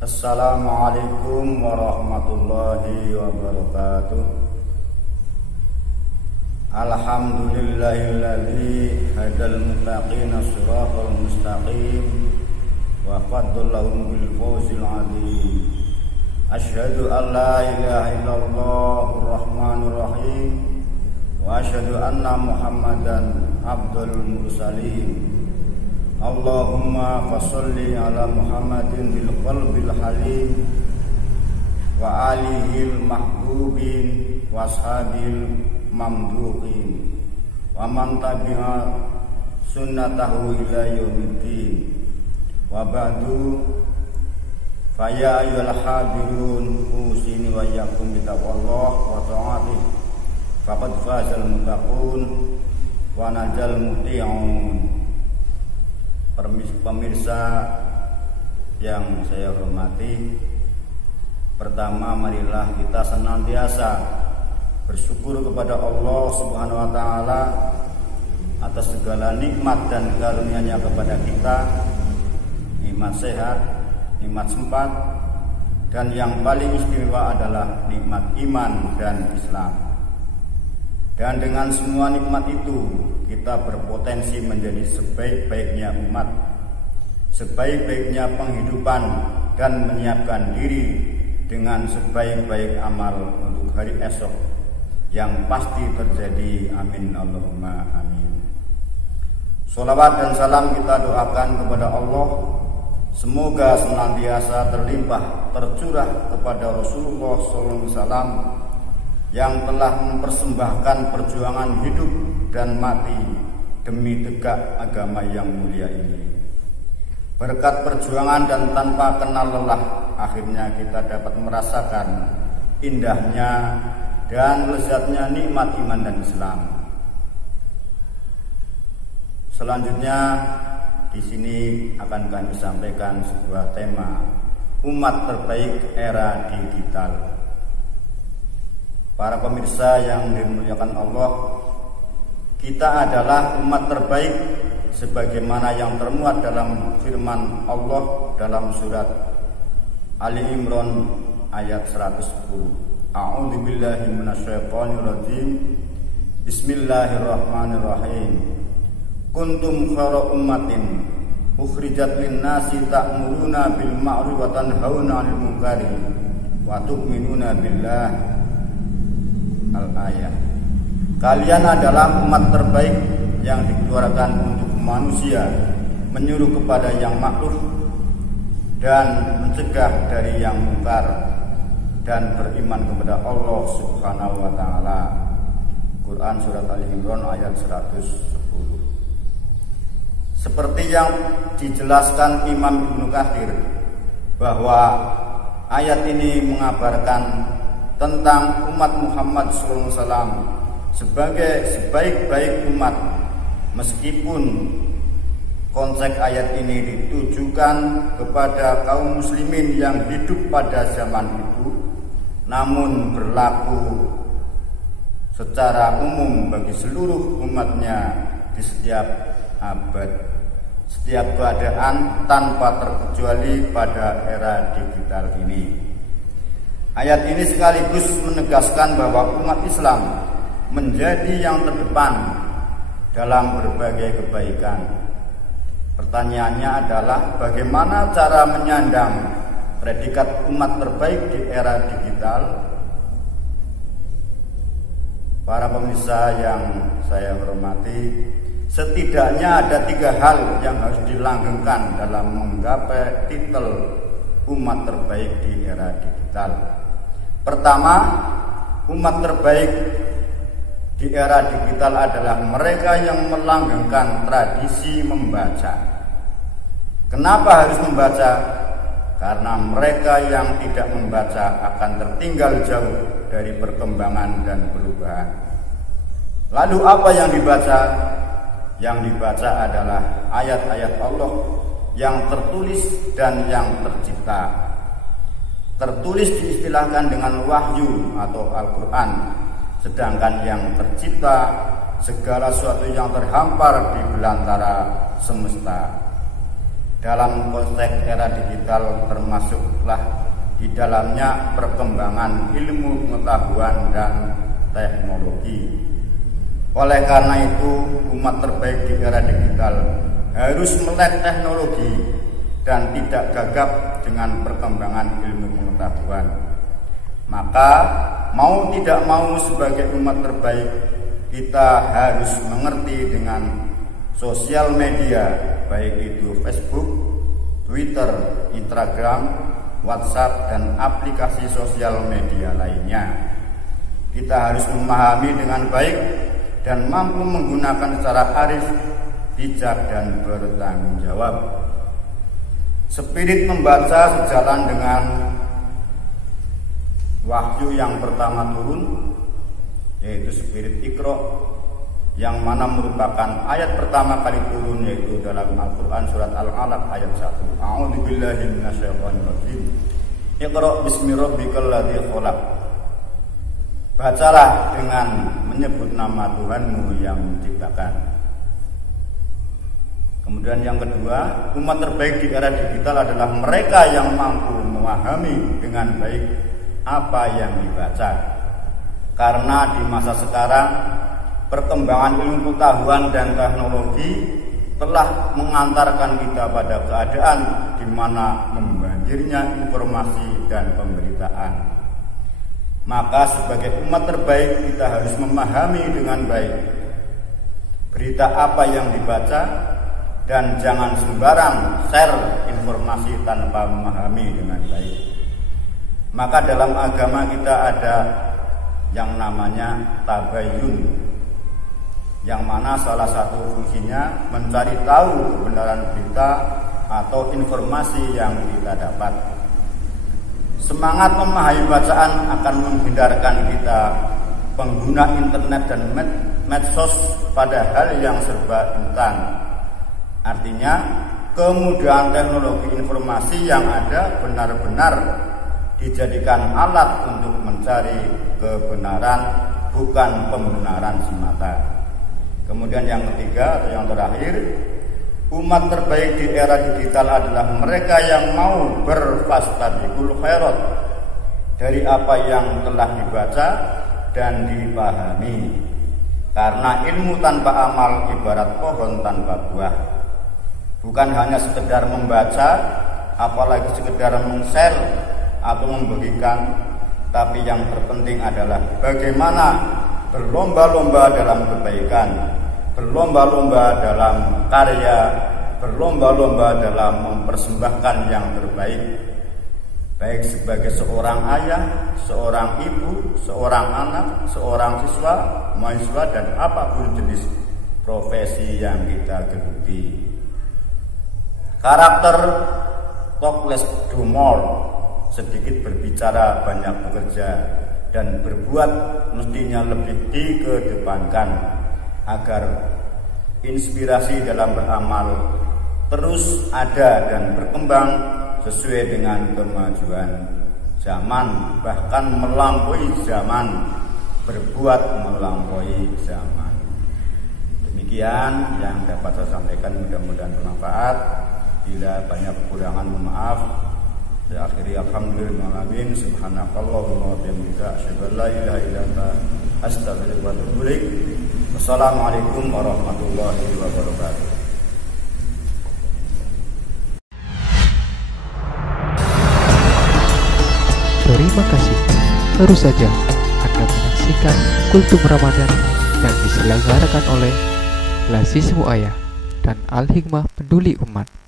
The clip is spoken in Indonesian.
Assalamualaikum warahmatullahi wabarakatuh. Alhamdulillahilladzi hadal muttaqina shiratal mustaqim wa qaddalahum bil fawzil azim. Asyhadu an la ilaha illallahur rahmanur rahim wa asyhadu anna Muhammadan abdul mursalin. Allahumma fasholli ala Muhammadin bil qalbil halim wa alihil mahbubin wa ashabil mamduhin wa man tabi'a sunnatahu ila yaumiddin wa ba'du fa ya ayyuhal hadirun usini wa iyyakum bi taqwallah wa ta'atih faqad fazal muttaqun wa najal muti'un. Pemirsa yang saya hormati, pertama marilah kita senantiasa bersyukur kepada Allah Subhanahu wa taala atas segala nikmat dan karunia-Nya kepada kita, nikmat sehat, nikmat sempat, dan yang paling istimewa adalah nikmat iman dan Islam. Dan dengan semua nikmat itu kita berpotensi menjadi sebaik-baiknya umat, sebaik-baiknya penghidupan, dan menyiapkan diri dengan sebaik-baik amal untuk hari esok yang pasti terjadi. Amin Allahumma amin. Sholawat dan salam kita doakan kepada Allah, semoga senantiasa terlimpah tercurah kepada Rasulullah SAW yang telah mempersembahkan perjuangan hidup dan mati demi tegak agama yang mulia ini. Berkat perjuangan dan tanpa kenal lelah, akhirnya kita dapat merasakan indahnya dan lezatnya nikmat iman dan Islam. Selanjutnya di sini akan kami sampaikan sebuah tema, umat terbaik era digital. Para pemirsa yang dimuliakan Allah, kita adalah umat terbaik sebagaimana yang termuat dalam firman Allah dalam surat Ali Imran ayat 110. A'udzu billahi minasyaitonir rajim. Bismillahirrahmanirrahim. Kuntum khairu ummatin ukhrijat lin-nasi ta'muruna bil ma'ruf wa tanhauna 'anil munkari wa tu'minuna billah. Al-ayah. Kalian adalah umat terbaik yang dikeluarkan untuk manusia, menyuruh kepada yang makruf dan mencegah dari yang mungkar, dan beriman kepada Allah Subhanahu wa taala. Quran surat Ali Imran ayat 110. Seperti yang dijelaskan Imam Ibnu Katsir bahwa ayat ini mengabarkan tentang umat Muhammad SAW sebagai sebaik-baik umat, meskipun konteks ayat ini ditujukan kepada kaum muslimin yang hidup pada zaman itu, namun berlaku secara umum bagi seluruh umatnya di setiap abad, setiap keadaan, tanpa terkecuali pada era digital ini. Ayat ini sekaligus menegaskan bahwa umat Islam menjadi yang terdepan dalam berbagai kebaikan. Pertanyaannya adalah bagaimana cara menyandang predikat umat terbaik di era digital? Para pemirsa yang saya hormati, setidaknya ada 3 hal yang harus dilanggengkan dalam menggapai titel umat terbaik di era digital. Pertama, umat terbaik di era digital adalah mereka yang melanggengkan tradisi membaca. Kenapa harus membaca? Karena mereka yang tidak membaca akan tertinggal jauh dari perkembangan dan perubahan. Lalu apa yang dibaca? Yang dibaca adalah ayat-ayat Allah yang tertulis dan yang tercipta. Tertulis diistilahkan dengan wahyu atau Al-Quran, sedangkan yang tercipta segala sesuatu yang terhampar di belantara semesta. dalam konteks era digital termasuklah di dalamnya perkembangan ilmu pengetahuan dan teknologi. Oleh karena itu, umat terbaik di era digital harus melek teknologi dan tidak gagap dengan perkembangan ilmu pengetahuan. Maka mau tidak mau sebagai umat terbaik, kita harus mengerti dengan sosial media, baik itu Facebook, Twitter, Instagram, WhatsApp, dan aplikasi sosial media lainnya. Kita harus memahami dengan baik dan mampu menggunakan secara arif, bijak, dan bertanggung jawab. Spirit membaca sejalan dengan wahyu yang pertama turun, yaitu spirit Iqra, yang mana merupakan ayat pertama kali turun, yaitu dalam Al-Quran surat Al-Alaq ayat 1. A'udzubillahi minasyaitonirrajim. Iqra bismi rabbikal ladzi khalaq. Bacalah dengan menyebut nama Tuhanmu yang menciptakan. Kemudian yang kedua, umat terbaik di era digital adalah mereka yang mampu memahami dengan baik apa yang dibaca. Karena di masa sekarang perkembangan ilmu pengetahuan dan teknologi telah mengantarkan kita pada keadaan di mana membanjirnya informasi dan pemberitaan. Maka sebagai umat terbaik kita harus memahami dengan baik berita apa yang dibaca dan jangan sembarang share informasi tanpa memahami dengan baik. Maka dalam agama kita ada yang namanya tabayun, yang mana salah satu fungsinya mencari tahu kebenaran berita atau informasi yang kita dapat. Semangat memahami bacaan akan menghindarkan kita pengguna internet dan medsos pada hal yang serba instan. Artinya, kemudahan teknologi informasi yang ada benar-benar dijadikan alat untuk mencari kebenaran, bukan pembenaran semata. Kemudian yang ketiga atau yang terakhir, umat terbaik di era digital adalah mereka yang mau berfastabiqul khairat dari apa yang telah dibaca dan dipahami. Karena ilmu tanpa amal ibarat pohon tanpa buah. Bukan hanya sekedar membaca, apalagi sekedar men-share atau memberikan, tapi yang terpenting adalah bagaimana berlomba-lomba dalam kebaikan, berlomba-lomba dalam karya, berlomba-lomba dalam mempersembahkan yang terbaik, baik sebagai seorang ayah, seorang ibu, seorang anak, seorang siswa, mahasiswa, dan apapun jenis profesi yang kita geluti. Karakter talk less do more, sedikit berbicara banyak bekerja, dan berbuat mestinya lebih dikedepankan agar inspirasi dalam beramal terus ada dan berkembang sesuai dengan kemajuan zaman, bahkan melampaui zaman, berbuat melampaui zaman. Demikian yang dapat saya sampaikan, mudah-mudahan bermanfaat. Bila banyak kekurangan, mohon maaf. Saya akhiri alhamdulillahirrahmanirrahim. Subhanakallahumma wa bihamdika asyhadu an la ilaha illa anta astaghfiruka wa atubu ilaik. Wassalamualaikum warahmatullahi wabarakatuh. Terima kasih. Baru saja Anda menyaksikan Kultum Ramadan yang diselenggarakan oleh Lazismu Ayah dan Al Hikmah Peduli Umat.